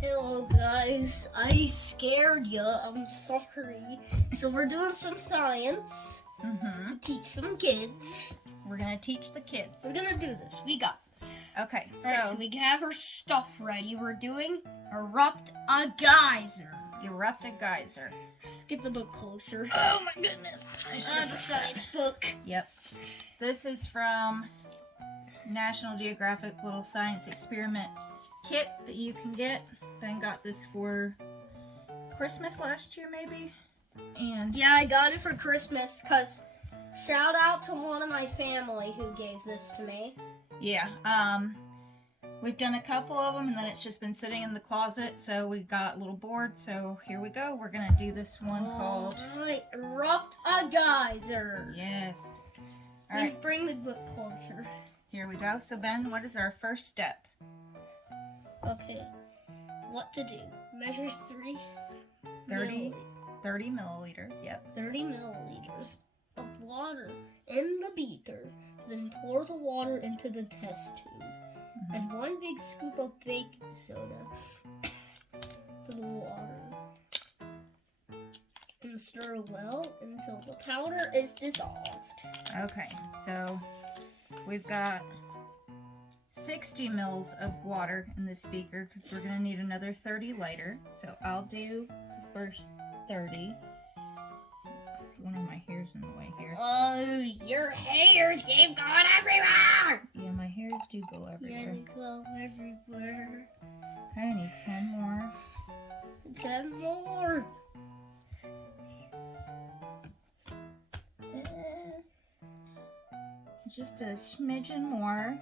Hello guys, I scared you. I'm sorry. So we're doing some science to teach some kids. We're gonna teach the kids. We're gonna do this. We got this. Okay, Alright, so we have our stuff ready. We're doing Erupt a Geyser. Erupt a Geyser. Get the book closer. Oh my goodness. The science book. Yep. This is from National Geographic Little Science Experiment Kit that you can get. Ben got this for Christmas last year, maybe. And yeah, I got it for Christmas because shout out to one of my family who gave this to me. Yeah, we've done a couple of them and then it's just been sitting in the closet, so we got a little bored, so here we go. We're gonna do this one called Erupt a Geyser. Yes. All right, Bring the book closer. here we go. So Ben, what is our first step? Okay, what to do? Measure 30 milliliters, yep. 30 milliliters of water in the beaker. Then pour the water into the test tube. Add 1 big scoop of baking soda to the water. And stir well until the powder is dissolved. Okay, so we've got 60 mils of water in this beaker because we're going to need another 30 later. So I'll do the first 30. Let's see, one of my hair's in the way here. Oh, your hairs keep going everywhere! Yeah, my hairs do go everywhere. Yeah, they go everywhere. Okay, I need 10 more. 10 more. Just a smidgen more.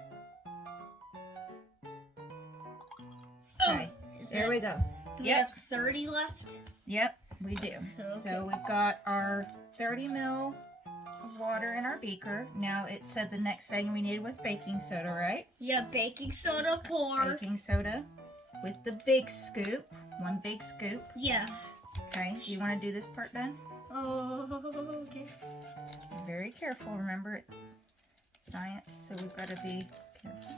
Okay, there we go. Do we have 30 left? Yep, we do. Okay. So we've got our 30 mil of water in our beaker. Now it said the next thing we needed was baking soda, right? Yeah, baking soda pour. Baking soda with the big scoop. 1 big scoop. Yeah. Okay, do you want to do this part, Ben? Oh, okay. Just be very careful. Remember, it's science, so we've got to be careful.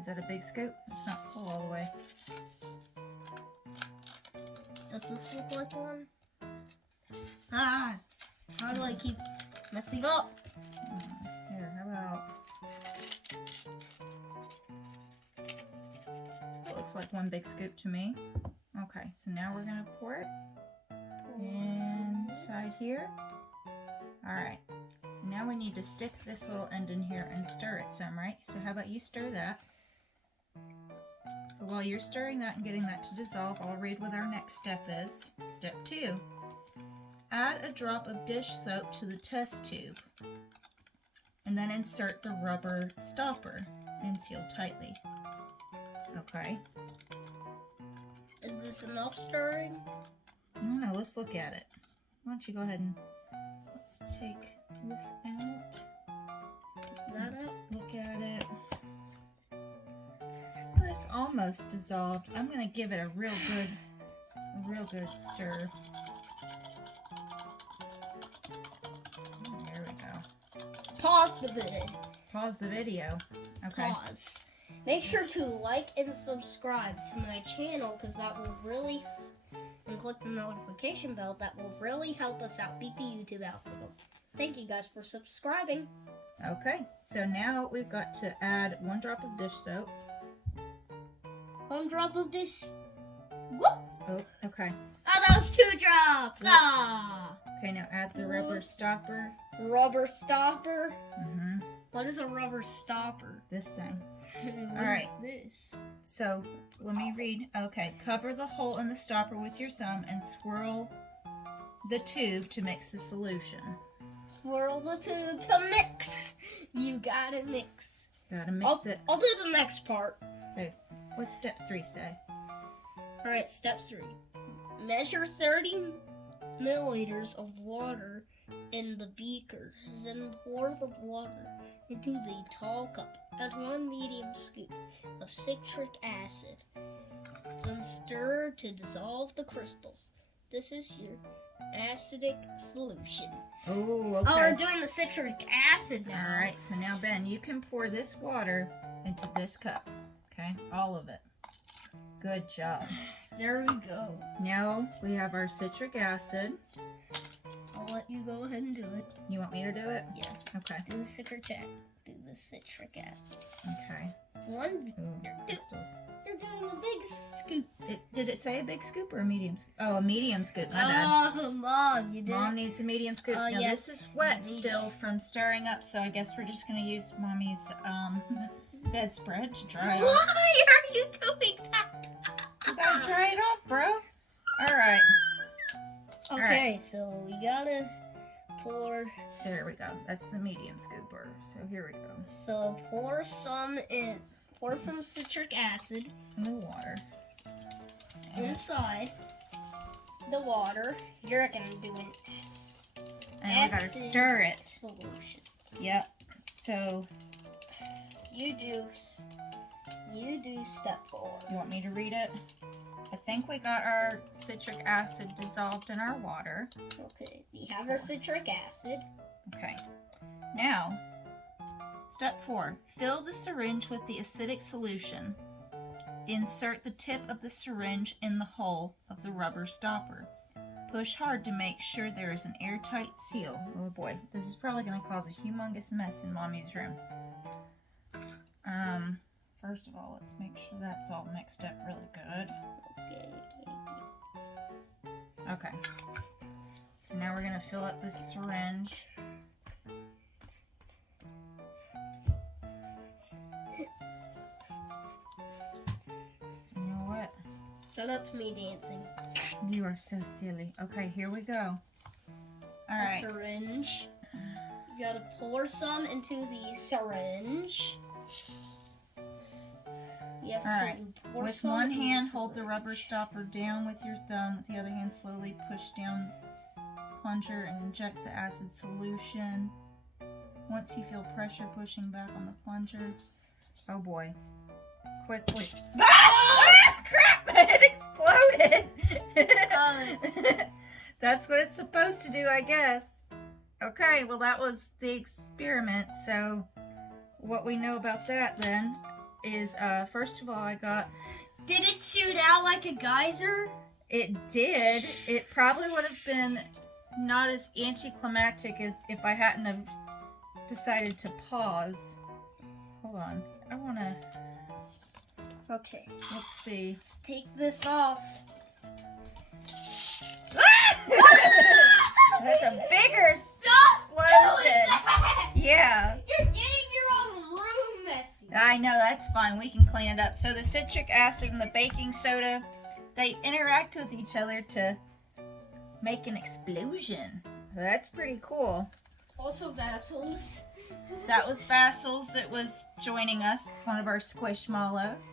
Is that a big scoop? It's not full all the way. Does this look like one? Ah! How do I keep messing up? Here, how about... It looks like 1 big scoop to me. Okay, so now we're going to pour it inside here. Alright, now we need to stick this little end in here and stir it some, right? So how about you stir that? So while you're stirring that and getting that to dissolve, I'll read what our next step is. Step 2. Add a drop of dish soap to the test tube. And then insert the rubber stopper and seal tightly. Okay. Is this enough stirring? I don't know, let's look at it. Why don't you go ahead and let's take this out. That up? Look at it. Well, it's almost dissolved. I'm gonna give it a real good stir. There we go. Pause the video. Pause the video. Okay. Pause. Make sure to like and subscribe to my channel because that will really, and click the notification bell, that will really help us out, beat the YouTube algorithm. Thank you guys for subscribing. Okay, so now we've got to add 1 drop of dish soap. 1 drop of dish. Whoop! Oh, okay. Oh, that was 2 drops. Whoops. Ah! Okay, now add the rubber Whoops. stopper. Rubber stopper. Mm-hmm. What is a rubber stopper? This thing. What right. is this? So, let me read. Okay, cover the hole in the stopper with your thumb and swirl the tube to mix the solution. Swirl the tube to mix. You gotta mix. Gotta mix it. I'll do the next part. Okay, what's step 3 say? Alright, step 3. Measure 30 milliliters of water in the beaker. Then pour the water into the tall cup. Add 1 medium scoop of citric acid. Then stir to dissolve the crystals. This is your acidic solution. Oh, okay. Oh, we're doing the citric acid now. Alright, so now Ben, you can pour this water into this cup. Okay, all of it. Good job. There we go. Now we have our citric acid. I'll let you go ahead and do it. You want me to do it? Yeah. Okay. Do the citric acid. Do the citric acid. Okay. One. Ooh, crystals. You're doing a big scoop. Did it say a big scoop or a medium scoop? Oh, a medium scoop. My bad. Oh, Mom, you did. Mom needs a medium scoop. Oh, Now yes, this is wet medium. still from stirring up, so I guess we're just gonna use Mommy's bedspread to dry off. Why are you doing that? You gotta dry it off, bro. All right. Okay, so we gotta pour. There we go. That's the medium scooper. So here we go. So pour some in. Pour some citric acid In the water. inside the water. You're gonna do an And we gotta acid stir it. solution. Yep. So You do step 4. you want me to read it? I think we got our citric acid dissolved in our water. Okay, we have our citric acid. Okay. Now, step 4. Fill the syringe with the acidic solution. Insert the tip of the syringe in the hole of the rubber stopper. Push hard to make sure there is an airtight seal. Oh boy, this is probably going to cause a humongous mess in Mommy's room. First of all, let's make sure that's all mixed up really good. Okay. So now we're going to fill up this syringe. You know what? Shut up to me dancing. You are so silly. Okay, here we go. All The right. syringe. You gotta pour some into the syringe. You have Alright, to pour With some one in hand, the hold the syringe. rubber stopper down with your thumb. With the other hand, slowly push down plunger and inject the acid solution. Once you feel pressure pushing back on the plunger. Oh boy. Quickly. Ah! Crap! It exploded! That's what it's supposed to do, I guess. Okay, well that was the experiment. So what we know about that then is, first of all, I got... Did it shoot out like a geyser? It did. It probably would have been not as anticlimactic as if I hadn't have decided to pause. Hold on. I want to... Okay, Let's see. let's take this off. That's a bigger Stop explosion. doing that! Yeah. You're getting your own room messy. I know, that's fine. We can clean it up. So the citric acid and the baking soda, they interact with each other to make an explosion. So that's pretty cool. Also vassals. That was Vassals that was joining us. It's one of our squishmallows.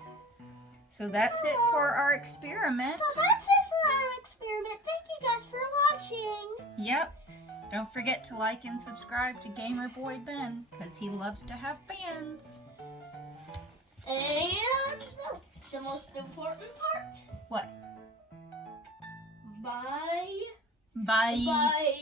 So that's it for our experiment. So that's it for our experiment. Thank you guys for watching. Yep. Don't forget to like and subscribe to Gamer Boy Ben, because he loves to have fans. And the most important part. What? Bye. Bye. Bye.